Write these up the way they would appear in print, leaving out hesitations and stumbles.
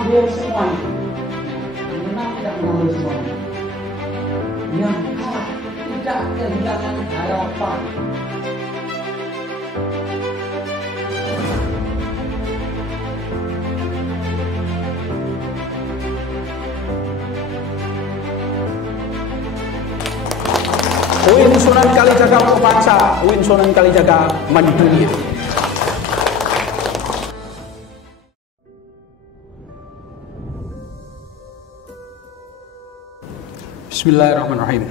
mengambil semuanya. Yang menang tidak mengambil semuanya. Yang kalah tidak kehilangan harapan. UIN Sunan Kalijaga Bangsa, UIN Sunan Kalijaga Mandi Dunia. Bismillahirrahmanirrahim.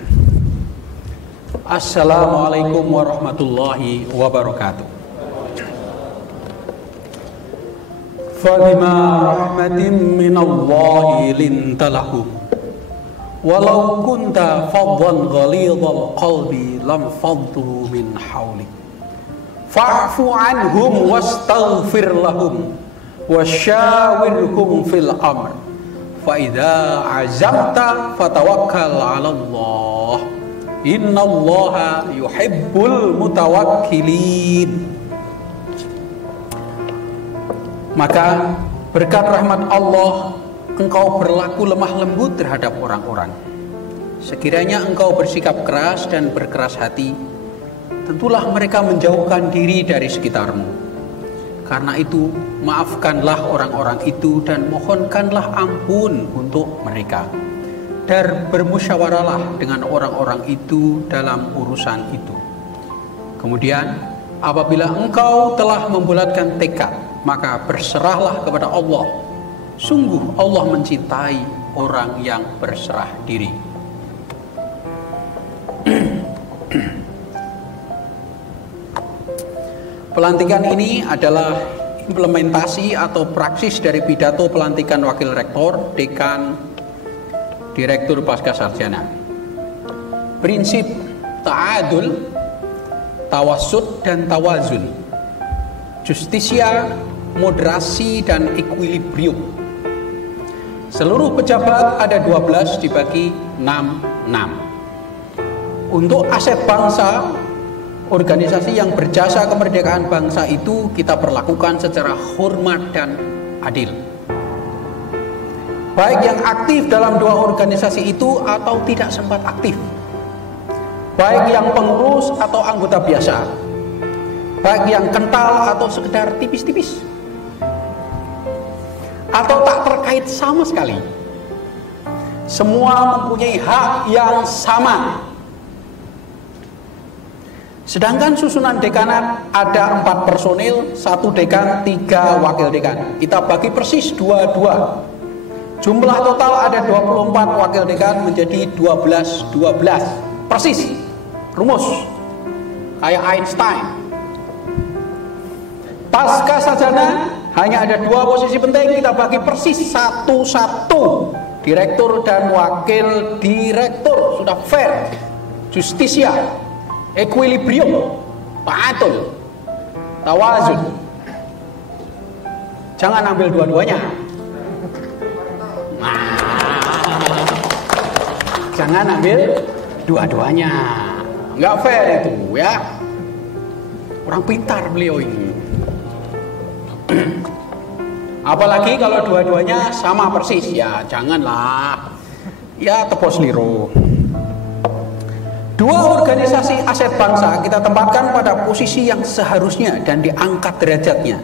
Assalamualaikum warahmatullahi wabarakatuh. Fabima rahmatin minallahi lintalahum walau kunta faddan ghalidhal qalbi lam faddu min hawlik fa'fu anhum wastaghfir lahum wasyawirhum fil amr fa idza azamta fatawakkal 'ala Allah innallaha yuhibbul mutawakkilin. Maka berkat rahmat Allah engkau berlaku lemah lembut terhadap orang-orang. Sekiranya engkau bersikap keras dan berkeras hati, tentulah mereka menjauhkan diri dari sekitarmu. Karena itu, maafkanlah orang-orang itu dan mohonkanlah ampun untuk mereka. Dan bermusyawaralah dengan orang-orang itu dalam urusan itu. Kemudian, apabila engkau telah membulatkan tekad, maka berserahlah kepada Allah. Sungguh Allah mencintai orang yang berserah diri. Pelantikan ini adalah implementasi atau praksis dari pidato pelantikan wakil rektor, dekan, direktur pasca sarjana. Prinsip ta'adul, tawassut dan tawazun, justisia, moderasi dan equilibrium. Seluruh pejabat ada 12 dibagi 6. Untuk aset bangsa, organisasi yang berjasa kemerdekaan bangsa itu kita perlakukan secara hormat dan adil. Baik yang aktif dalam 2 organisasi itu atau tidak sempat aktif. Baik yang pengurus atau anggota biasa. Baik yang kental atau sekedar tipis-tipis. Atau tak terkait sama sekali. Semua mempunyai hak yang sama. Sedangkan susunan dekanat ada 4 personil, 1 dekan, 3 wakil dekan. Kita bagi persis 2-2. Jumlah total ada 24 wakil dekan menjadi 12. Persis. Rumus. Kayak Einstein. Pasca sarjana hanya ada 2 posisi penting, kita bagi persis 1-1. Direktur dan wakil direktur, sudah fair. Justisia, equilibrium, ta'atul, tawazun. Jangan ambil dua-duanya. Jangan ambil dua-duanya. Nggak fair itu ya. Orang pintar beliau ini. Apalagi kalau dua-duanya sama persis, ya janganlah. Ya tepos liro. 2 organisasi aset bangsa kita tempatkan pada posisi yang seharusnya dan diangkat derajatnya.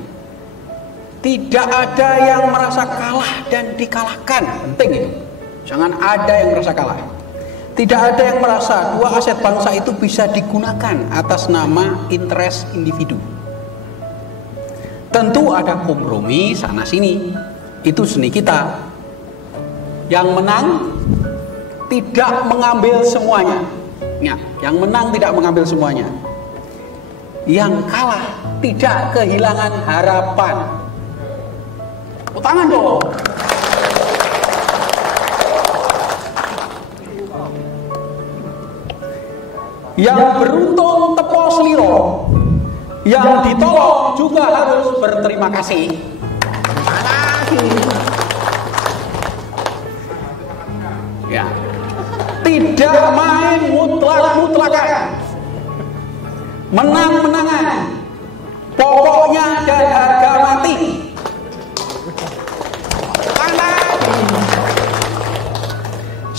Tidak ada yang merasa kalah dan dikalahkan. Penting itu. Jangan ada yang merasa kalah. Tidak ada yang merasa 2 aset bangsa itu bisa digunakan atas nama interest individu. Tentu ada kompromi sana sini. Itu seni kita. Yang menang tidak mengambil semuanya. Ya, yang menang tidak mengambil semuanya. Yang kalah tidak kehilangan harapan. Tepuk tangan dong. Yang beruntung tepos liro. Yang ditolong juga harus berterima kasih. Ya. Tidak main mutlak-mutlakan. Menang-menangan. Pokoknya dan harga mati.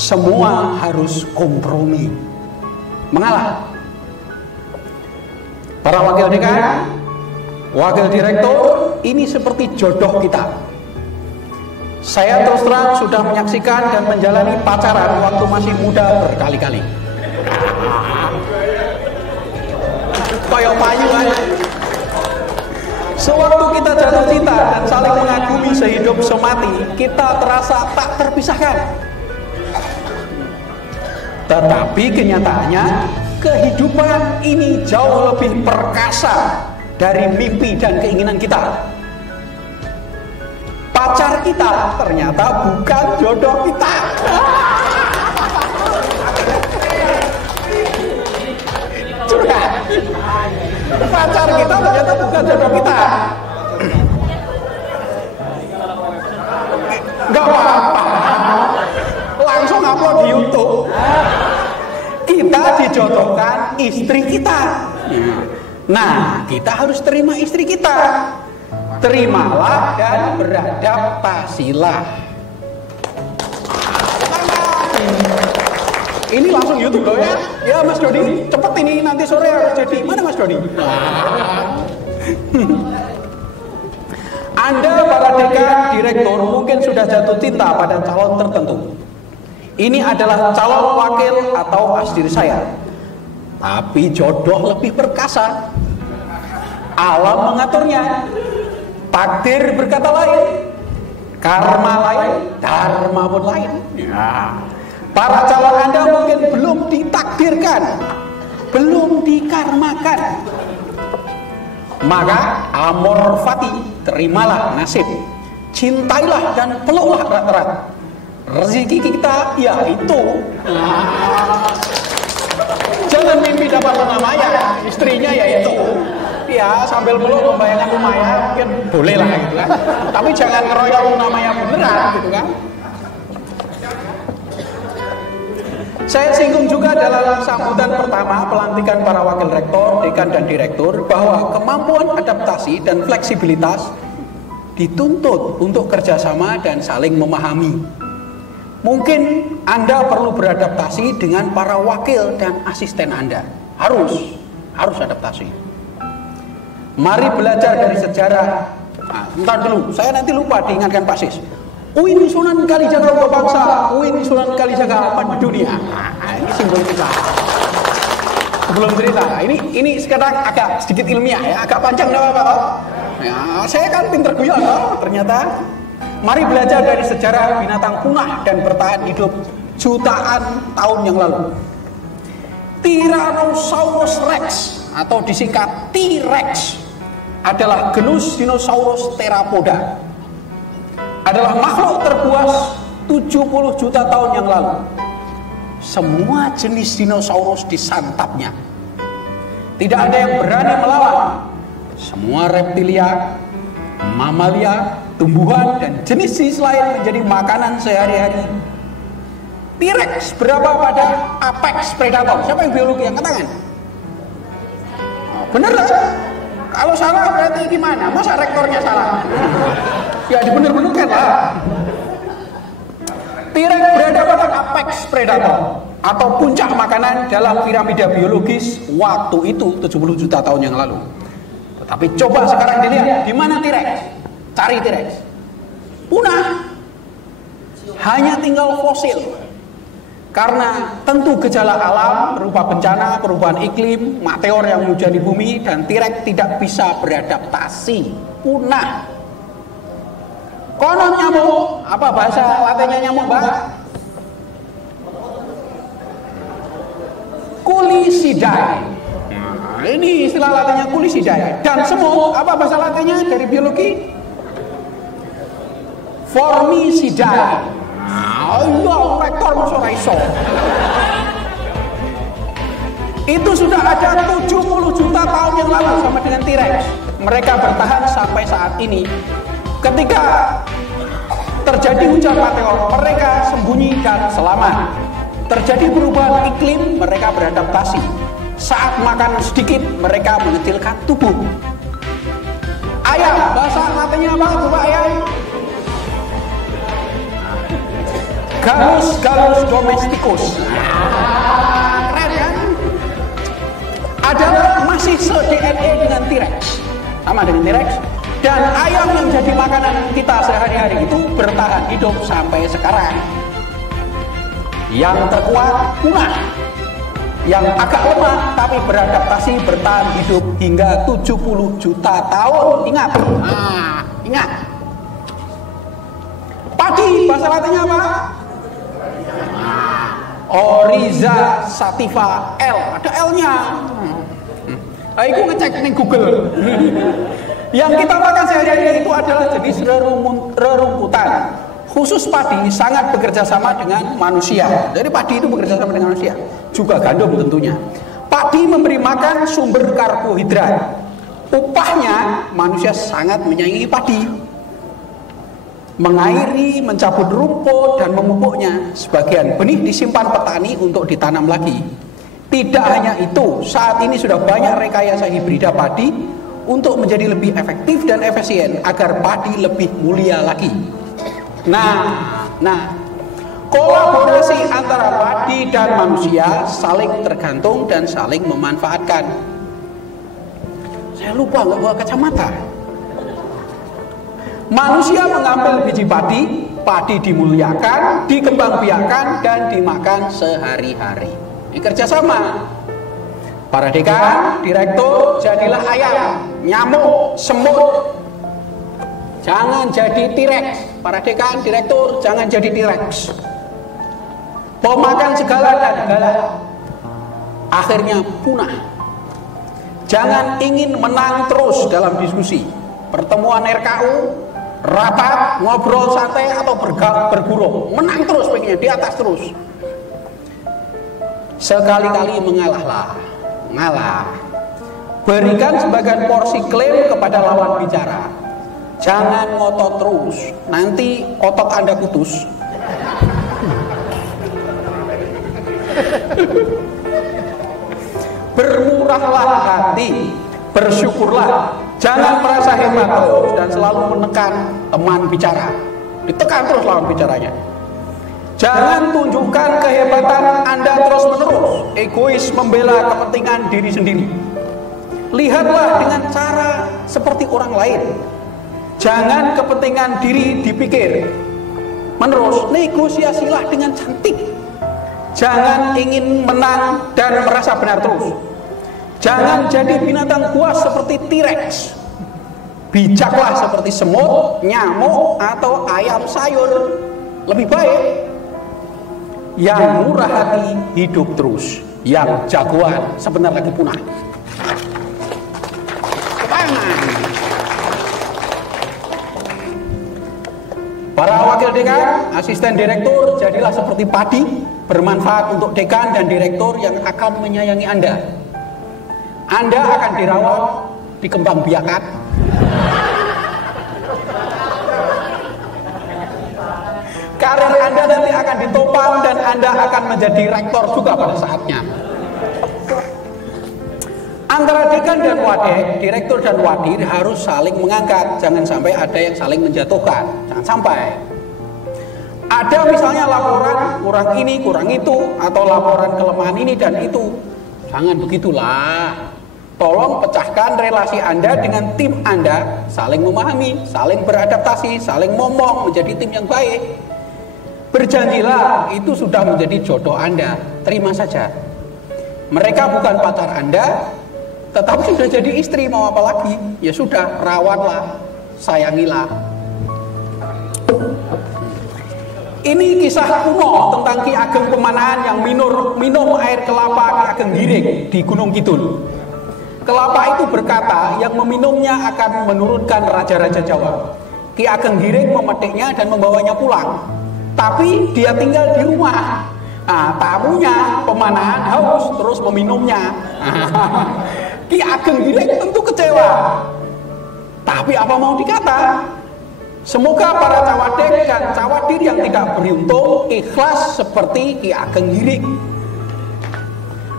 semua harus kompromi, mengalah. Para wakil dekan, wakil direktur, ini seperti jodoh kita. Saya terus terang sudah menyaksikan dan menjalani pacaran waktu masih muda berkali-kali. Kayak payu aja. Sewaktu kita jatuh cinta dan saling mengagumi sehidup semati, kita terasa tak terpisahkan. Tetapi kenyataannya, kehidupan ini jauh lebih perkasa dari mimpi dan keinginan kita. Pacar kita ternyata bukan jodoh kita. Curhat. Pacar kita ternyata bukan jodoh kita. Gak apa-apa, langsung upload di YouTube. Kita dijodohkan istri kita. Nah, kita harus terima istri kita. Terimalah dan beradaptasilah. Ini langsung YouTube loh ya. Ya Mas Dodi, cepet ini nanti sore harus jadi. Mana Mas Dodi? Anda para dekan, direktur mungkin sudah jatuh cinta pada calon tertentu. Ini adalah calon wakil atau asdir saya. Tapi jodoh lebih perkasa. Alam mengaturnya. Takdir berkata lain. Karma lain, dharma pun lain. Ya. Para calon Anda mungkin belum ditakdirkan, belum dikarmakan. Maka amor fati, terimalah nasib, cintailah dan peluklah erat-erat. Rezeki kita ya itu. Jangan mimpi dapat luna maya, istrinya ya itu. Ya sambil peluk membayangkan luna maya mungkin boleh lah gitu kan. Tapi jangan ngeroyok luna maya beneran gitu kan. Saya singgung juga dalam sambutan pertama pelantikan para wakil rektor, dekan dan direktur bahwa kemampuan adaptasi dan fleksibilitas dituntut untuk kerjasama dan saling memahami. Mungkin Anda perlu beradaptasi dengan para wakil dan asisten Anda. Harus adaptasi. Mari belajar dari sejarah. Nah, bentar dulu, saya nanti lupa diingatkan Pak Sis. UIN Sunan Kalijaga Uga Bangsa, UIN Sunan Kalijaga Mendunia. Nah, ini simbol kita. Sebelum cerita, ini sekedar agak sedikit ilmiah ya, agak panjang enggak apa-apa. Ya, saya kan pinter guyon toh, ternyata. Mari belajar dari sejarah binatang punah dan bertahan hidup jutaan tahun yang lalu. Tyrannosaurus Rex atau disingkat T-Rex adalah genus dinosaurus theropoda. Adalah makhluk terbuas 70 juta tahun yang lalu. Semua jenis dinosaurus disantapnya. Tidak ada yang berani melawan. Semua reptilia, mamalia, tumbuhan, dan jenis-jenis lain menjadi makanan sehari-hari. T-Rex berapa pada apex predator? Siapa yang biologi yang tangan? Bener lah. Kalau salah berarti gimana? Masa rektornya salah? Ya dibener-benerkan lah. T-Rex berada pada apex predator atau puncak makanan dalam piramida biologis waktu itu 70 juta tahun yang lalu. Tetapi coba sekarang dilihat di mana T-Rex? Cari T-Rex. Punah. Hanya tinggal fosil. Karena tentu gejala alam berupa bencana, perubahan iklim, meteor yang menghujani bumi, dan T-Rex tidak bisa beradaptasi. Punah. Konon nyamuk, apa bahasa latinnya nyamuk, Mbak? Culicidae. Nah, ini istilah latinnya Culicidae. Dan semut, apa bahasa latinnya dari biologi? Formicidae. Nah, iya, rektor masuk raiso. Itu sudah ada 70 juta tahun yang lalu sama dengan T-Rex. Mereka bertahan sampai saat ini. Ketika terjadi hujan meteor, mereka sembunyi dan selamat. Terjadi perubahan iklim, mereka beradaptasi. Saat makan sedikit, mereka mengecilkan tubuh. Ayam, bahasa latinnya apa? Coba ayam. Gallus domesticus. Keren kan? Adalah masih se-DNA dengan T-Rex, sama dengan T-Rex. Dan ayam yang jadi makanan kita sehari-hari itu bertahan hidup sampai sekarang. Yang terkuat punah, yang agak lemah tapi beradaptasi bertahan hidup hingga 70 juta tahun. Ingat, ingat. Padi bahasa latinnya apa? Oryza sativa L, ada L-nya. Aku ngecek di Google. Yang kita makan sehari-hari itu adalah jenis rerumputan. Khusus padi sangat bekerja sama dengan manusia. Jadi padi itu bekerja sama dengan manusia. Juga gandum tentunya. Padi memberi makan sumber karbohidrat. Upahnya manusia sangat menyayangi padi. Mengairi, mencabut rumput dan memupuknya. Sebagian benih disimpan petani untuk ditanam lagi. Tidak hanya itu, saat ini sudah banyak rekayasa hibrida padi untuk menjadi lebih efektif dan efisien agar padi lebih mulia lagi. Nah, kolaborasi antara padi dan manusia saling tergantung dan saling memanfaatkan. Saya lupa nggak bawa kacamata. Manusia mengambil biji padi, padi dimuliakan, dikembangbiakan dan dimakan sehari-hari. Ini kerjasama. Para dekan, direktur, jadilah ayam, nyamuk, semut. Jangan jadi T-Rex. Para dekan, direktur, jangan jadi T-Rex. Pemakan segala dan segala. Akhirnya punah. Jangan ingin menang terus dalam diskusi. Pertemuan RKU, rapat, ngobrol santai atau bergurau. Menang terus pengennya, di atas terus. Sekali-kali mengalahlah. Ngalah. Berikan sebagian porsi klaim kepada lawan bicara. Jangan ngotot terus, nanti otot Anda putus. Bermurahlah hati, bersyukurlah. Jangan merasa hebat terus dan selalu menekan teman bicara. Ditekan terus lawan bicaranya. Jangan tunjukkan kehebatan Anda terus-menerus, egois membela kepentingan diri sendiri. Lihatlah dengan cara seperti orang lain. Jangan kepentingan diri dipikir. Menerus, negosiasilah dengan cantik. Jangan ingin menang dan merasa benar terus. Jangan jadi binatang buas seperti T-Rex. Bijaklah seperti semut, nyamuk, atau ayam sayur. Lebih baik yang murah hati hidup terus, yang jagoan sebentar lagi punah. Kepangan. Para wakil dekan, asisten direktur, jadilah seperti padi, bermanfaat untuk dekan dan direktur yang akan menyayangi Anda. Anda akan dirawat, dikembangbiakan. Karir Anda nanti akan ditopang dan Anda akan menjadi rektor juga pada saatnya. Antara dekan dan wadek, direktur dan wadir harus saling mengangkat. Jangan sampai ada yang saling menjatuhkan. Jangan sampai. Ada misalnya laporan kurang ini, kurang itu, atau laporan kelemahan ini dan itu. Jangan begitulah. Tolong pecahkan relasi Anda dengan tim Anda. Saling memahami, saling beradaptasi, saling ngomong menjadi tim yang baik. Berjanjilah, itu sudah menjadi jodoh Anda. Terima saja. Mereka bukan pacar Anda, tetapi sudah jadi istri, mau apa lagi? Ya sudah, rawatlah, sayangilah. Ini kisah kuno tentang Ki Ageng Pemanahan yang minum air kelapa Ki Ageng Giring di Gunung Kidul. Kelapa itu berkata yang meminumnya akan menurunkan raja-raja Jawa. Ki Ageng Giring memetiknya dan membawanya pulang. Tapi dia tinggal di rumah. Tamunya Pemanahan haus terus meminumnya. Ki Ageng Giring tentu kecewa. Tapi apa mau dikata? Semoga para cawadek dan cawadir yang tidak beruntung ikhlas seperti Ki Ageng Giring.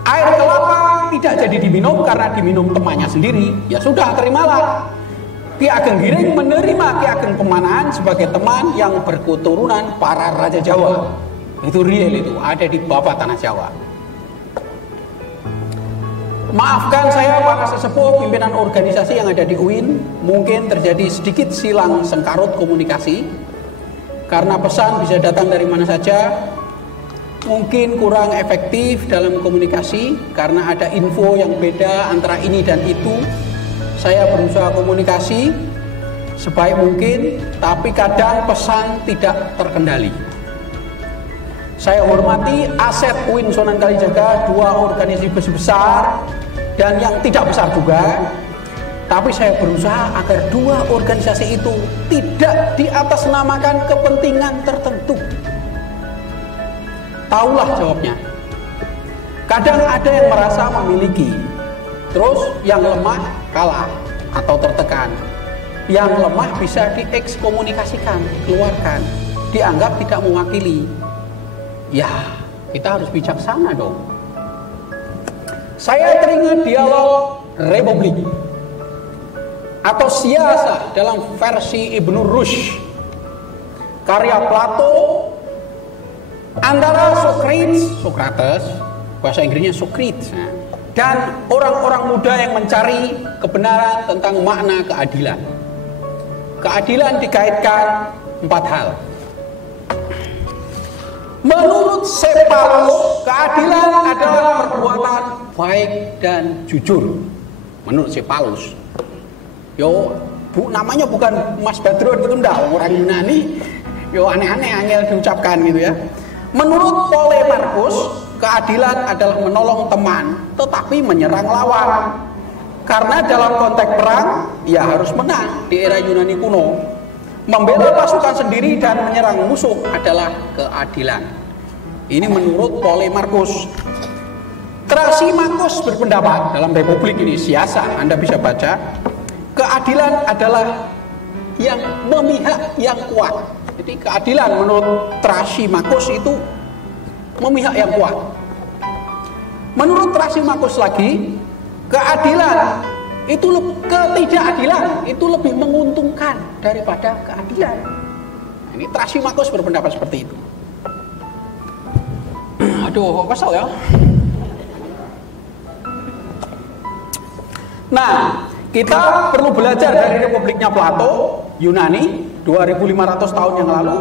Air kelapa tidak jadi diminum karena diminum temannya sendiri. Ya sudah, terimalah. Ki Ageng Giring menerima Ki Ageng Pemanahan sebagai teman yang berketurunan para raja Jawa. Itu real, itu ada di Bapak Tanah Jawa. Maafkan saya para sesepuh pimpinan organisasi yang ada di UIN, mungkin terjadi sedikit silang sengkarut komunikasi karena pesan bisa datang dari mana saja. Mungkin kurang efektif dalam komunikasi karena ada info yang beda antara ini dan itu. Saya berusaha komunikasi sebaik mungkin, tapi kadang pesan tidak terkendali. Saya hormati aset UIN Sunan Kalijaga, dua organisasi besar dan yang tidak besar juga. Tapi saya berusaha agar dua organisasi itu tidak diatasnamakan kepentingan tertentu. Taulah jawabnya. Kadang ada yang merasa memiliki, terus yang lemah kalah atau tertekan. Yang lemah bisa diekskomunikasikan, keluarkan, dianggap tidak mewakili. Ya, kita harus bijaksana dong. Saya teringat dialog Republik atau siasa dalam versi Ibnu Rushd, karya Plato, antara Socrates, bahasa Inggrisnya Socrates, dan orang-orang muda yang mencari kebenaran tentang makna keadilan. Keadilan dikaitkan 4 hal. Menurut Cephalus, keadilan adalah perbuatan baik dan jujur. Menurut Cephalus. Yo, namanya bukan Mas Badrun gitu, enggak, orang Yunani. Yo, aneh-aneh angel diucapkan gitu ya. Menurut Polemarchus, keadilan adalah menolong teman, tetapi menyerang lawan. Karena dalam konteks perang, ya harus menang di era Yunani kuno. Membela pasukan sendiri dan menyerang musuh adalah keadilan. Ini menurut Polemarchus. Thrasymachus berpendapat dalam Republik ini, siasa, Anda bisa baca, keadilan adalah yang memihak yang kuat. Jadi keadilan menurut Thrasymachus itu memihak yang kuat. Menurut Thrasymachus lagi, keadilan itu ketidakadilan itu lebih menguntungkan daripada keadilan. Ini Thrasymachus berpendapat seperti itu. Aduh, kesel ya. Nah, kita perlu belajar dari Republiknya Plato, Yunani, 2500 tahun yang lalu.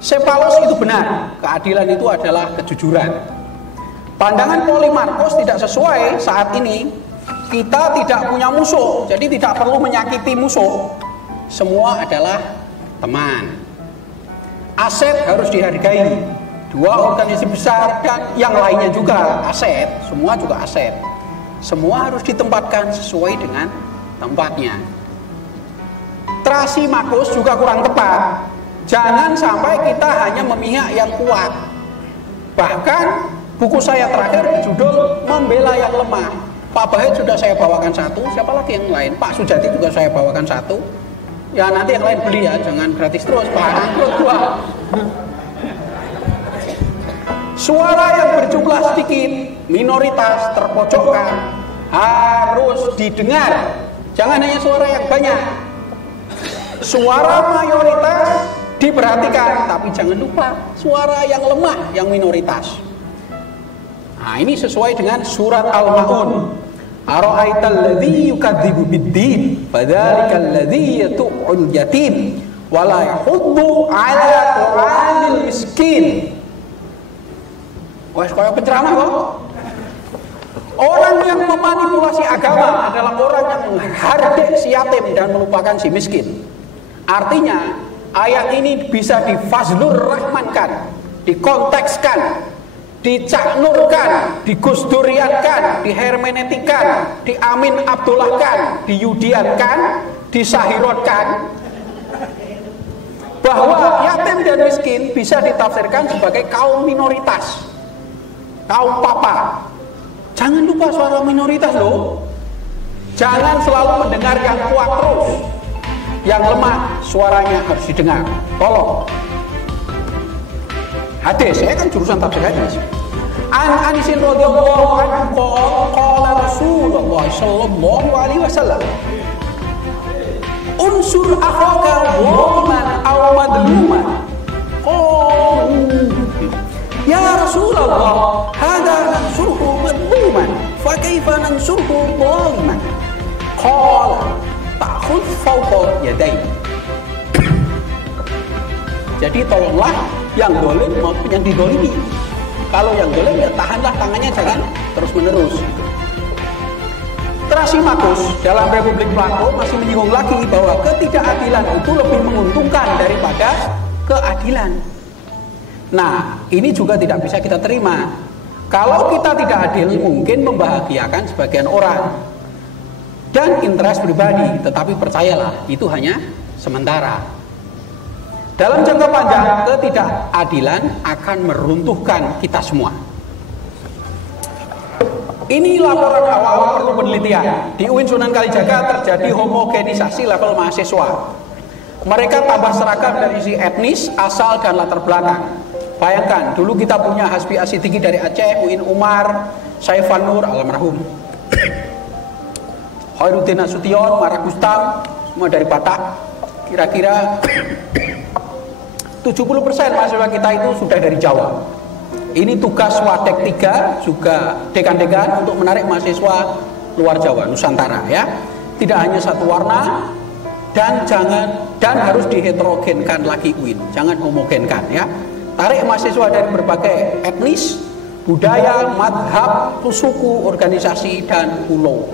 Cephalus itu benar, keadilan itu adalah kejujuran. Pandangan Polemarchus tidak sesuai saat ini. Kita tidak punya musuh, jadi tidak perlu menyakiti musuh. Semua adalah teman. Aset harus dihargai. Dua organisasi besar dan yang lainnya juga aset, semua juga aset. Semua harus ditempatkan sesuai dengan tempatnya. Thrasymachus juga kurang tepat. Jangan sampai kita hanya memihak yang kuat. Bahkan buku saya terakhir berjudul Membela yang Lemah. Pak Bahit sudah saya bawakan satu, siapa lagi yang lain? Pak Sujati juga saya bawakan satu. Ya nanti yang lain beli ya, jangan gratis terus, Pak. Angkrut gua. Suara yang berjumlah sedikit, minoritas, terpojokkan, harus didengar. Jangan hanya suara yang banyak. Suara mayoritas diperhatikan, tapi jangan lupa suara yang lemah, yang minoritas. Nah, ini sesuai dengan surat Al-Ma'un. Ara'aital ladzi yukadzibu bid-din, fadzalikal ladzi yatu'ul yatim wa la yahuddu 'ala ta'amil miskin. Wah, kayak penceramah kok. Orang yang memanipulasi agama adalah orang yang menghardik si yatim dan melupakan si miskin. Artinya, ayat ini bisa difazlur rahmankan, dikontekskan, dicaknurkan, digusduriankan, dihermenetikan, diamin abdullahkan, diyudiankan, disahirotkan, bahwa yatim dan miskin bisa ditafsirkan sebagai kaum minoritas, kaum papa. Jangan lupa suara minoritas loh. Jangan selalu mendengar yang kuat terus. Yang lemah suaranya harus didengar. Tolong. Hadis, saya kan jurusan tafsir hadis. An Anisin radhiyallahu anhu qala Rasulullah sallallahu alaihi wasallam, unsur akhaka dhaliman aw madluman. Rasulullah, hadza nansurhu madmuman, fa kaifa nansurhu dhaliman? Qala ta'khudh fawqa yadayhi. Jadi tolonglah yang dolim maupun yang didolimi. Kalau yang dolim ya tahanlah tangannya, jangan terus menerus. Trasimakus dalam Republik Plato masih menyinggung lagi bahwa ketidakadilan itu lebih menguntungkan daripada keadilan. Nah, ini juga tidak bisa kita terima. Kalau kita tidak adil, mungkin membahagiakan sebagian orang dan interest pribadi, tetapi percayalah, itu hanya sementara. Dalam jangka panjang, ketidakadilan akan meruntuhkan kita semua. Ini laporan awal perlu penelitian. Di UIN Sunan Kalijaga terjadi homogenisasi level mahasiswa. Mereka tambah seragam dari sisi etnis, asal, dan latar belakang. Bayangkan, dulu kita punya Hasbi Asidiki dari Aceh, UIN Umar, Saifan Nur, almarhum, Khairuddin Nasution, Maragustam, semua dari Batak. Kira-kira 70% mahasiswa kita itu sudah dari Jawa. Ini tugas Wadek 3, juga dekan-dekan untuk menarik mahasiswa luar Jawa, Nusantara ya. Tidak hanya satu warna, dan harus diheterogenkan lagi UIN, jangan homogenkan ya. Tarik mahasiswa dari berbagai etnis, budaya, madhab, suku, organisasi, dan pulau.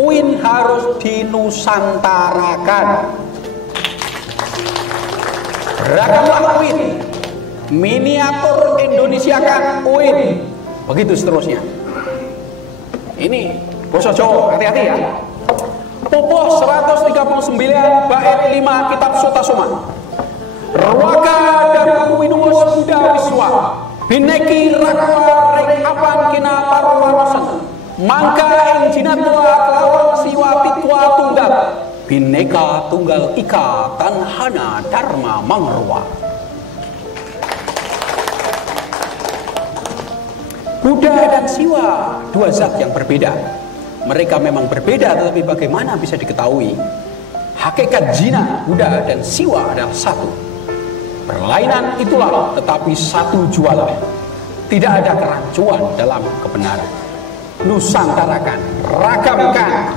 UIN harus dinusantarakan. Beragamlah UIN, miniatur Indonesiakan UIN, begitu seterusnya. Ini Basa Jawa, hati-hati ya. Pupuh 139 bait 5 kitab Sutasoma. Rawaka dan Winus Buddha Wiswa bineki rakwa ring apan kina parwarasan mangka ing jinatwa kelawan siwa pitwa tunggal bineka tunggal ika tanhana dharma mangrwa. Buddha dan Siwa, dua zat yang berbeda. Mereka memang berbeda, tetapi bagaimana bisa diketahui? Hakikat jina, Buddha dan Siwa adalah satu. Perlainan itulah, tetapi satu jualan. Tidak ada kerancuan dalam kebenaran. Nusantarakan, ragamkan.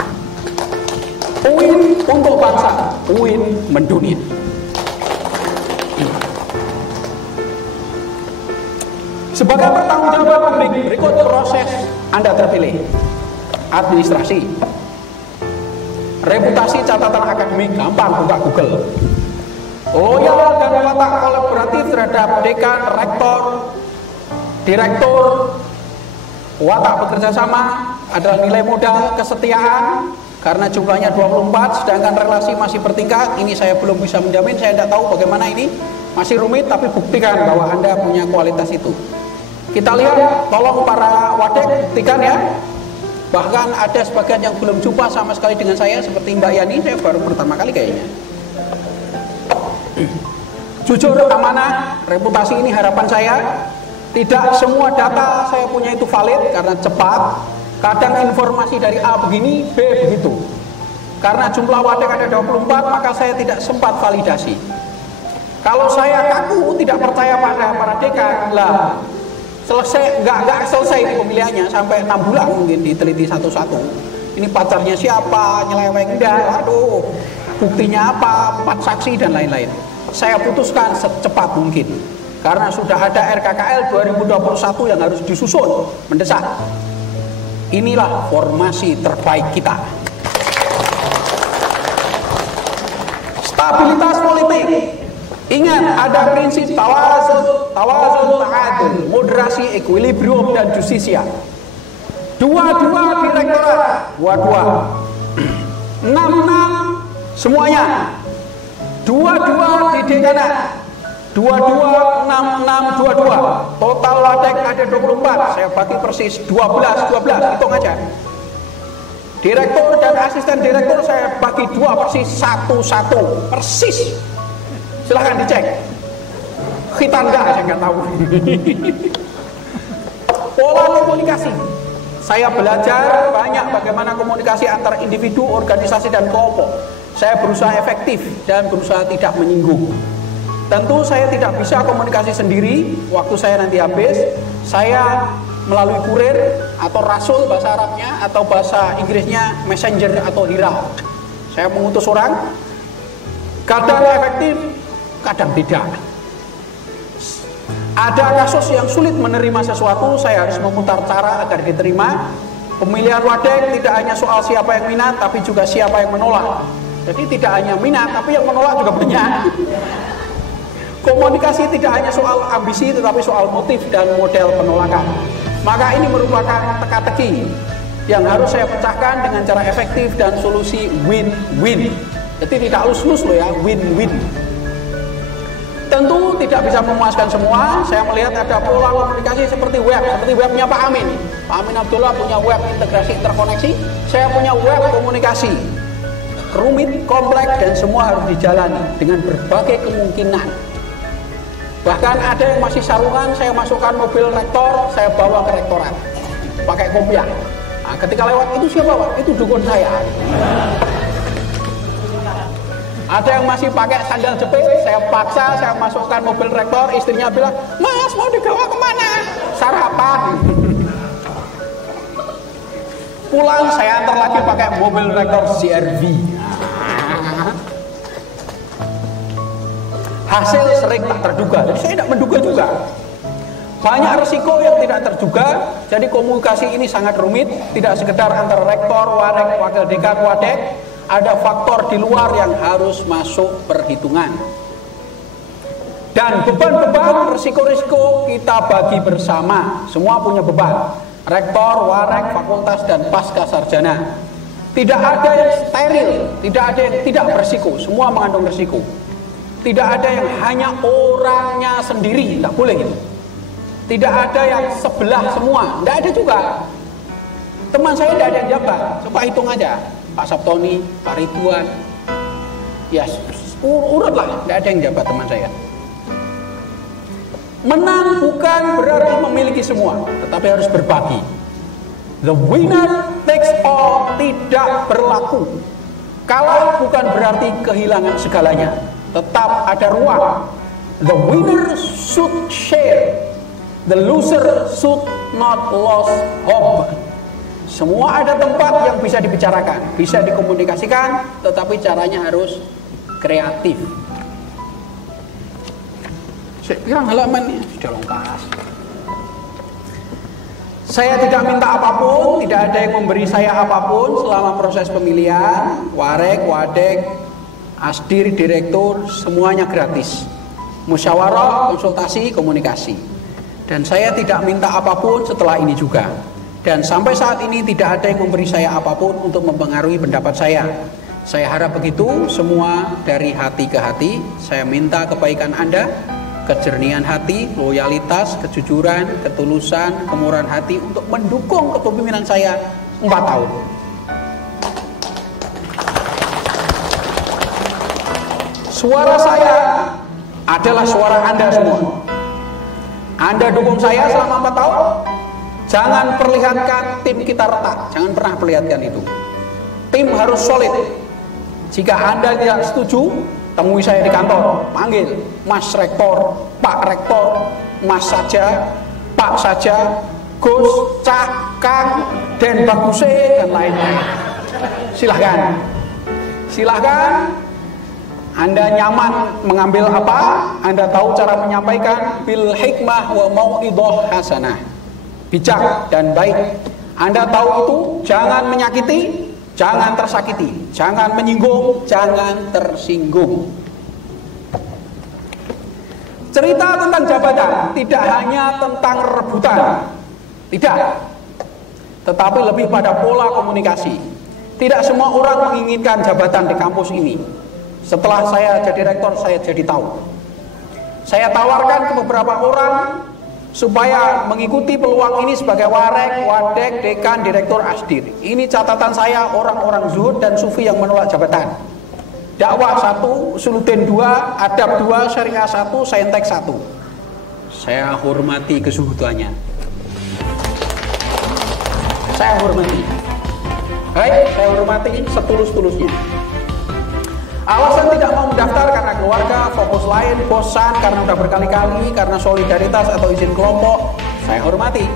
UIN untuk bangsa, UIN mendunia. Sebagai pertanggungjawaban publik, berikut proses Anda terpilih. Administrasi, reputasi, catatan akademik, gampang buka Google. Loyal dan watak kolaboratif terhadap dekan, rektor, direktur, watak bekerja sama adalah nilai modal kesetiaan. Karena jumlahnya 24, sedangkan relasi masih bertingkat. Ini saya belum bisa menjamin, saya tidak tahu bagaimana ini. Masih rumit, tapi buktikan bahwa Anda punya kualitas itu. Kita lihat, tolong para wadek buktikan ya. Bahkan ada sebagian yang belum jumpa sama sekali dengan saya, seperti Mbak Yani, saya baru pertama kali kayaknya. Jujur, amanah, reputasi ini harapan saya. Tidak semua data saya punya itu valid karena cepat. Kadang informasi dari A begini, B begitu. Karena jumlah wadek ada 24, maka saya tidak sempat validasi. Kalau saya kaku tidak percaya pada para dekan, lah selesai nggak selesai pemilihannya sampai 6 bulan mungkin diteliti satu-satu. Ini pacarnya siapa, nyeleweng enggak, aduh, buktinya apa, 4 saksi dan lain-lain. Saya putuskan secepat mungkin karena sudah ada RKKL 2021 yang harus disusun mendesak. Inilah formasi terbaik kita. Stabilitas politik. Ingat, ada prinsip tawazun, ta'adul, moderasi, equilibrium, dan justisia. Dua-dua direktorat, dua-dua. 6 semuanya. Dua-dua di dekanat. 22, 6, 22. Total wadek ada 24. Saya bagi persis 12, hitung aja. Direktur dan asisten direktur saya bagi 2 persis, 1, persis. Silahkan dicek. Kita enggak, saya nggak tahu. Pola komunikasi. Saya belajar banyak bagaimana komunikasi antar individu, organisasi, dan kelompok. Saya berusaha efektif dan berusaha tidak menyinggung. Tentu saya tidak bisa komunikasi sendiri, waktu saya nanti habis. Saya melalui kurir atau rasul bahasa Arabnya, atau bahasa Inggrisnya messenger atau herald. Saya mengutus orang, kadang efektif, kadang tidak. Ada kasus yang sulit menerima sesuatu, saya harus memutar cara agar diterima. Pemilihan wadek tidak hanya soal siapa yang minat, tapi juga siapa yang menolak. Jadi tidak hanya minat, tapi yang menolak juga banyak. Komunikasi tidak hanya soal ambisi, tetapi soal motif dan model penolakan. Maka ini merupakan teka-teki yang harus saya pecahkan dengan cara efektif dan solusi win-win. Jadi tidak lus-lus loh ya, win-win. Tentu tidak bisa memuaskan semua. Saya melihat ada pola komunikasi seperti webnya Pak Amin. Pak Amin Abdullah punya web integrasi interkoneksi. Saya punya web komunikasi. Rumit, kompleks, dan semua harus dijalani dengan berbagai kemungkinan. Bahkan ada yang masih sarungan, saya masukkan mobil rektor, saya bawa ke rektorat pakai kopiah. Nah, ketika lewat, itu siapa Pak? Itu dukun saya. Ada yang masih pakai sandal jepit, saya paksa, saya masukkan mobil rektor, istrinya bilang, "Mas, mau dibawa kemana?" "Sarapan." Pulang saya antar lagi pakai mobil rektor CR-V. Hasil sering tak terduga, jadi saya tidak menduga juga. Banyak resiko yang tidak terduga, jadi komunikasi ini sangat rumit, tidak sekedar antara rektor, warek, wakil dekan, wadek, ada faktor di luar yang harus masuk perhitungan. Dan beban-beban, risiko-risiko kita bagi bersama, semua punya beban. Rektor, warek, fakultas, dan pasca sarjana. Tidak ada yang steril, tidak ada yang tidak berisiko, semua mengandung risiko. Tidak ada yang hanya orangnya sendiri, tidak boleh itu. Tidak ada yang sebelah semua, tidak ada juga. Teman saya tidak ada yang jabat, coba hitung aja. Pak Sabtoni, Pak Ridwan, ya urut lah, tidak ada yang jabat teman saya. Menang bukan berarti memiliki semua, tetapi harus berbagi. The winner takes all tidak berlaku. Kalah bukan berarti kehilangan segalanya. Tetap ada ruang. The winner should share. The loser should not lose hope. Semua ada tempat yang bisa dibicarakan, bisa dikomunikasikan, tetapi caranya harus kreatif. Pirang halaman sudah lengkap. Saya tidak minta apapun, tidak ada yang memberi saya apapun selama proses pemilihan, warek, wadek, asdir, direktur, semuanya gratis. Musyawarah, konsultasi, komunikasi. Dan saya tidak minta apapun setelah ini juga. Dan sampai saat ini tidak ada yang memberi saya apapun untuk mempengaruhi pendapat saya. Saya harap begitu, semua dari hati ke hati. Saya minta kebaikan Anda, kejernihan hati, loyalitas, kejujuran, ketulusan, kemurahan hati untuk mendukung kepemimpinan saya 4 tahun. Suara saya adalah suara Anda semua. Anda dukung saya selama 4 tahun. Jangan perlihatkan tim kita retak. Jangan pernah perlihatkan itu. Tim harus solid. Jika Anda tidak setuju, temui saya di kantor. Panggil Mas Rektor, Pak Rektor, Mas saja, Pak saja, Gus, Cak, Kang, Den Baguse, dan lain-lain. Silahkan. Silahkan. Anda nyaman mengambil apa? Anda tahu cara menyampaikan bil hikmah wa mau'idhah hasanah. Bijak dan baik. Anda tahu itu, jangan menyakiti, jangan tersakiti, jangan menyinggung, jangan tersinggung. Cerita tentang jabatan tidak hanya tentang rebutan, tidak, tetapi lebih pada pola komunikasi. Tidak semua orang menginginkan jabatan di kampus ini. Setelah saya jadi rektor, saya jadi tahu. Saya tawarkan ke beberapa orang supaya mengikuti peluang ini sebagai warek, wadek, dekan, direktur, asdir. Ini catatan saya, orang-orang zuhud dan sufi yang menolak jabatan. Dakwah 1, usuluddin 2, adab 2, syariah 1, saintek 1. Saya hormati kezuhudannya. Saya hormati. Baik, saya hormati setulus-tulusnya. Alasan tidak mau mendaftar karena keluarga, fokus lain, bosan, karena udah berkali-kali, karena solidaritas atau izin kelompok, saya hormati.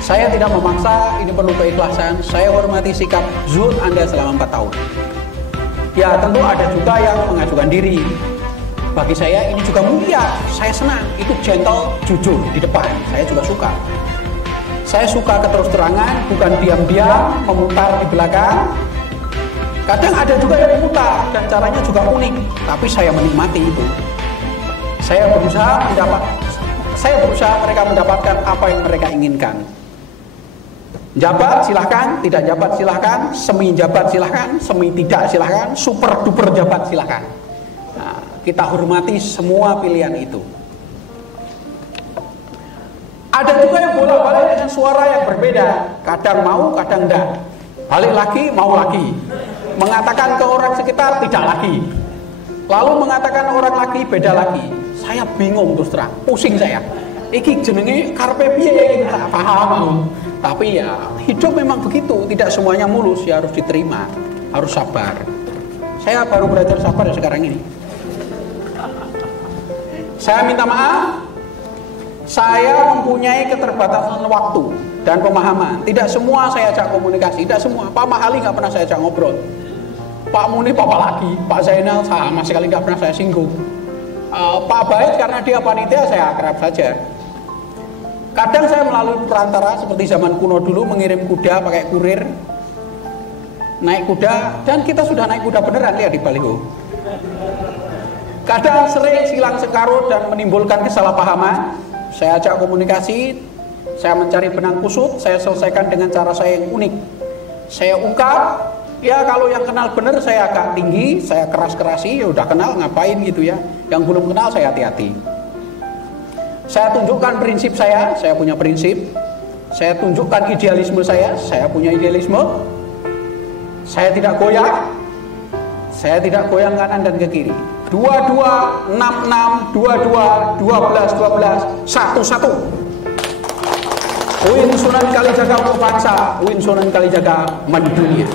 Saya tidak memaksa, ini perlu keikhlasan. Saya hormati sikap zuhud Anda selama 4 tahun. Ya tentu ada juga yang mengajukan diri. Bagi saya ini juga mulia, saya senang. Itu gentle, jujur di depan, saya juga suka. Saya suka keterus-terangan, bukan diam-diam, memutar di belakang. Kadang ada juga yang memutar dan caranya juga unik, tapi saya menikmati itu. Saya berusaha mereka mendapatkan apa yang mereka inginkan. Jabat silahkan, tidak jabat silahkan, semi jabat silahkan, semi tidak silahkan, super duper jabat silahkan. Nah, kita hormati semua pilihan itu. Ada juga yang bolak-balik dengan suara yang berbeda, kadang mau, kadang enggak. Balik lagi, mau lagi. Mengatakan ke orang sekitar, tidak lagi. Lalu mengatakan orang lagi, beda lagi. Saya bingung terus terang, pusing saya. Iki jenenge karpe piye, tak paham. Tapi ya, hidup memang begitu, tidak semuanya mulus, ya harus diterima, harus sabar. Saya baru belajar sabar ya sekarang ini. Saya minta maaf, saya mempunyai keterbatasan waktu dan pemahaman. Tidak semua saya ajak komunikasi, tidak semua. Pak Mahali nggak pernah saya ajak ngobrol. Pak Muni, Bapak lagi. Pak Zainal sama sekali nggak pernah saya singgung. Pak Bait karena dia panitia saya akrab saja. Kadang saya melalui perantara seperti zaman kuno dulu, mengirim kuda pakai kurir, naik kuda, dan kita sudah naik kuda beneran, lihat di baliho. Kadang sering silang sekarut dan menimbulkan kesalahpahaman. Saya ajak komunikasi, saya mencari benang kusut, saya selesaikan dengan cara saya yang unik. Saya ungkap, ya kalau yang kenal bener saya agak tinggi, saya keras-kerasi, ya udah kenal ngapain gitu ya. Yang belum kenal saya hati-hati. Saya tunjukkan prinsip saya punya prinsip. Saya tunjukkan idealisme saya punya idealisme. Saya tidak goyah. Saya tidak goyang kanan dan ke kiri. 22, 66, 22, 12, 12, 11. Uin Sunan Kalijaga untuk bangsa, Uin Sunan Kalijaga mendunia.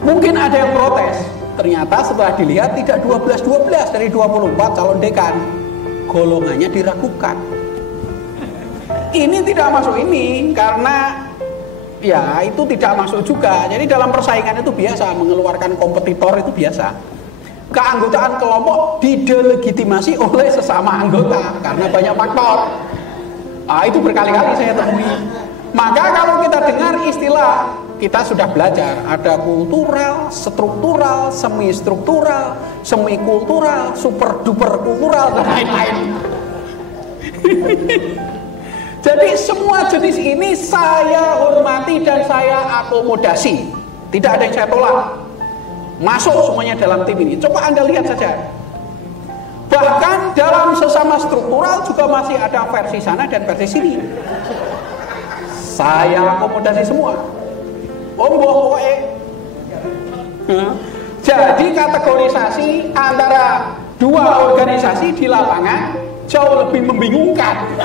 Mungkin ada yang protes. Ternyata setelah dilihat tidak 12-12 dari 24 calon dekan. Golongannya diragukan. Ini tidak masuk ini karena ya itu tidak masuk juga. Jadi dalam persaingan itu biasa, mengeluarkan kompetitor itu biasa. Keanggotaan kelompok didelegitimasi oleh sesama anggota karena banyak faktor. Itu berkali-kali saya temui. Maka kalau kita dengar istilah, kita sudah belajar, ada kultural, struktural, semi-struktural, semi-kultural, super-duper kultural, dan lain-lain. Jadi semua jenis ini saya hormati dan saya akomodasi. Tidak ada yang saya tolak. Masuk semuanya dalam tim ini. Coba Anda lihat saja. Bahkan dalam sesama struktural juga masih ada versi sana dan versi sini. Saya akomodasi semua. Jadi kategorisasi antara dua organisasi di lapangan jauh lebih membingungkan.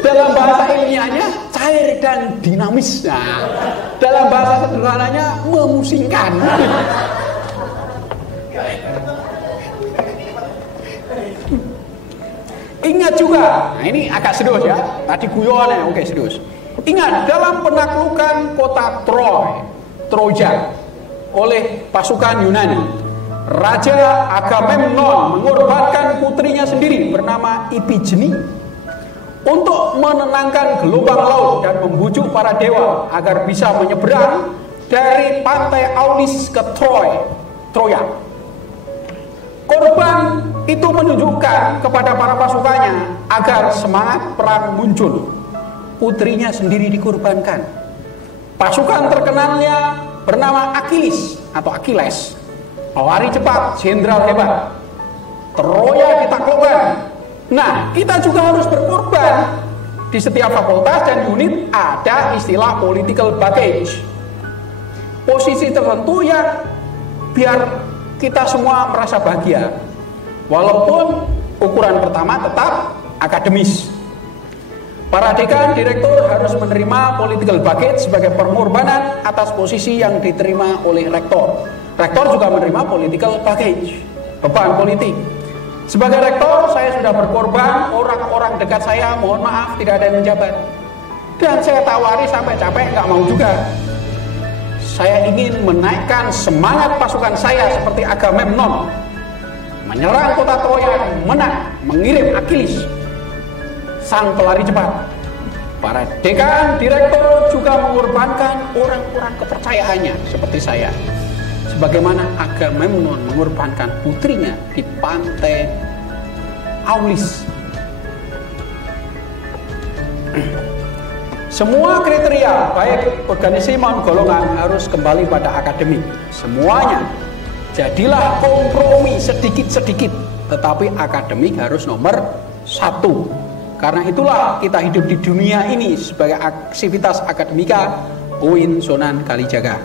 Dalam bahasa ilmiahnya cair dan dinamis. Nah, dalam bahasa sederhananya memusingkan. Ingat juga, nah ini agak serius ya. Tadi guyon ya, oke serius. Ingat, dalam penaklukan kota Troja oleh pasukan Yunani, Raja Agamemnon mengorbankan putrinya sendiri bernama Ifigeni untuk menenangkan gelombang laut dan membujuk para dewa agar bisa menyeberang dari pantai Aulis ke Troya. Korban itu menunjukkan kepada para pasukannya agar semangat perang muncul. Putrinya sendiri dikorbankan. Pasukan terkenalnya bernama Achilles atau Achilles, pelari cepat, jenderal hebat. Troya ditaklukkan. Nah, kita juga harus berkorban. Di setiap fakultas dan unit ada istilah political baggage. Posisi tertentu yang biar kita semua merasa bahagia. Walaupun ukuran pertama tetap akademis. Para dekan, direktur harus menerima political baggage sebagai pengorbanan atas posisi yang diterima oleh rektor. Rektor juga menerima political baggage, beban politik. Sebagai rektor, saya sudah berkorban, orang-orang dekat saya, mohon maaf, tidak ada yang menjabat. Dan saya tawari sampai capek, nggak mau juga. Saya ingin menaikkan semangat pasukan saya seperti Agamemnon, menyerang kota Troya, menang, mengirim Achilles, sang pelari cepat. Para dekan, direktur juga mengorbankan orang-orang kepercayaannya seperti saya. Sebagaimana Agamemnon mengorbankan putrinya di pantai Aulis. Semua kriteria baik organisasi maupun golongan harus kembali pada akademik. Semuanya. Jadilah kompromi sedikit-sedikit, tetapi akademik harus nomor 1. Karena itulah kita hidup di dunia ini sebagai aktivitas akademika UIN Sunan Kalijaga.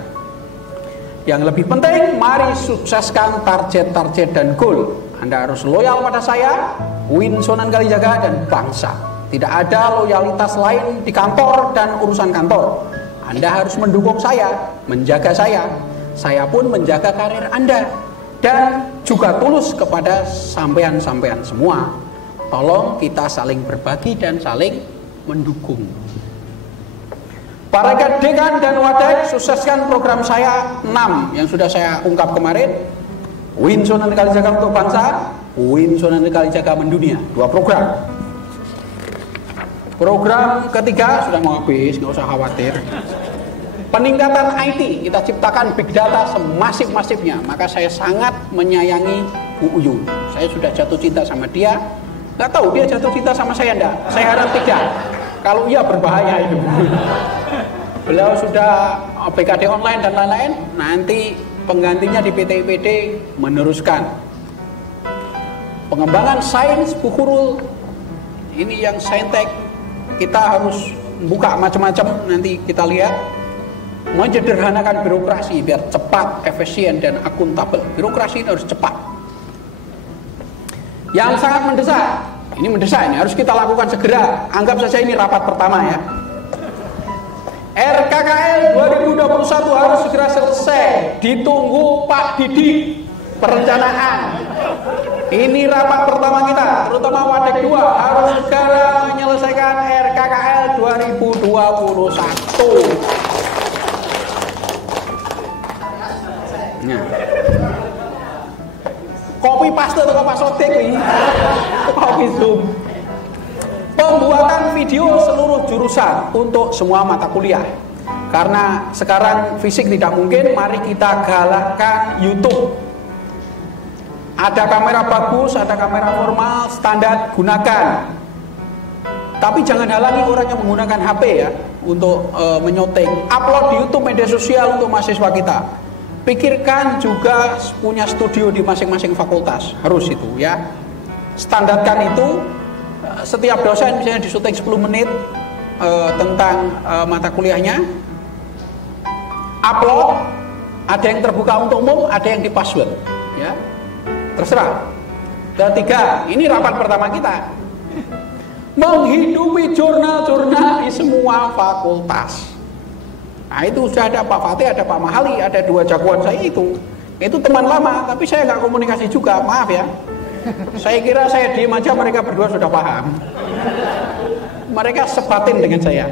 Yang lebih penting, mari sukseskan target-target dan goal. Anda harus loyal pada saya, UIN Sunan Kalijaga, dan bangsa. Tidak ada loyalitas lain di kantor dan urusan kantor. Anda harus mendukung saya, menjaga saya. Saya pun menjaga karir Anda. Dan juga tulus kepada sampean-sampean semua. Tolong kita saling berbagi dan saling mendukung. Para dekan dan wadek, sukseskan program saya 6 yang sudah saya ungkap kemarin. UIN Sunan Kalijaga untuk bangsa, UIN Sunan Kalijaga mendunia. 2 program. Program ketiga sudah mau habis, nggak usah khawatir. Peningkatan IT, kita ciptakan big data semasif-masifnya. Maka saya sangat menyayangi Bu Uyun. Saya sudah jatuh cinta sama dia. Nggak tahu dia jatuh cinta sama saya enggak? Saya harap tidak. Kalau iya berbahaya itu. Beliau sudah PKD online dan lain-lain. Nanti penggantinya di PT-IPD meneruskan. Pengembangan sains Bukhurul. Ini yang saintek. Kita harus buka macam-macam. Nanti kita lihat. Menyederhanakan birokrasi biar cepat, efisien, dan akuntabel. Birokrasi ini harus cepat. Yang sangat mendesak, ini mendesak, ini harus kita lakukan segera. Anggap saja ini rapat pertama ya. RKKL 2021 harus segera selesai. Ditunggu Pak Didi perencanaan. Ini rapat pertama kita, terutama Wadek 2 harus segera menyelesaikan RKKL 2021. Nah. Kopi paste atau Pak Sodik nih. Kopi Zoom. Pembuatan video seluruh jurusan untuk semua mata kuliah. Karena sekarang fisik tidak mungkin, mari kita galakkan YouTube. Ada kamera bagus, ada kamera formal, standar, gunakan. Tapi jangan halangi orang yang menggunakan HP ya untuk menyoting. Upload di YouTube media sosial untuk mahasiswa kita. Pikirkan juga punya studio di masing-masing fakultas, harus itu ya. Standarkan itu, setiap dosen misalnya disuting 10 menit tentang mata kuliahnya. Upload, ada yang terbuka untuk umum, ada yang di password ya. Terserah. Ketiga, ini rapat pertama kita. Menghidupi jurnal-jurnal di semua fakultas. Nah itu sudah ada Pak Fatih, ada Pak Mahali, ada 2 jagoan saya itu. Itu teman lama, tapi saya nggak komunikasi juga, maaf ya. Saya kira saya diem aja, mereka berdua sudah paham. Mereka sebatin dengan saya.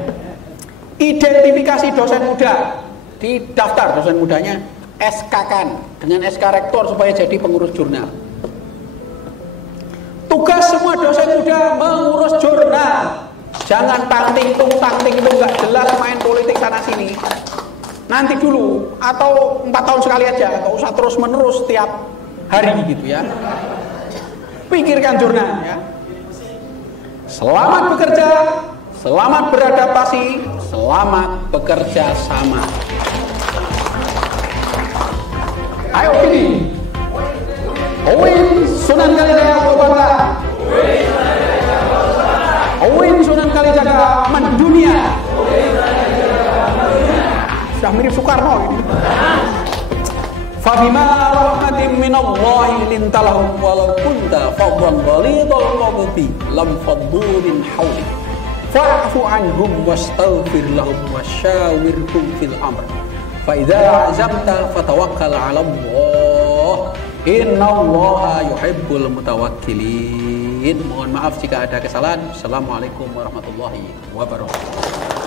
Identifikasi dosen muda, di daftar dosen mudanya, SK-kan dengan SK rektor supaya jadi pengurus jurnal. Tugas semua dosen muda mengurus jurnal. Jangan tangting itu nggak jelas, main politik sana sini. Nanti dulu atau 4 tahun sekali aja, nggak usah terus menerus tiap hari gitu ya. Pikirkan jurnal ya. Selamat bekerja, selamat beradaptasi, selamat bekerja sama. Ayo ini, UIN Sunan Kalijaga Bogor. UIN Sunan Kalijaga mendunia. Sudah mirip Soekarno ini. Fabima rahmatin minallahi lintalahum walau kunta faddan ghalidhal qabti lam faddu min hawlik. fa'fu anhum wastaghfir lahum wasyawirhum fil amr. Fa idza azamta fatawakkal 'ala Allah. Innallaha yuhibbul mutawakkilin. Mohon maaf jika ada kesalahan. Assalamualaikum warahmatullahi wabarakatuh.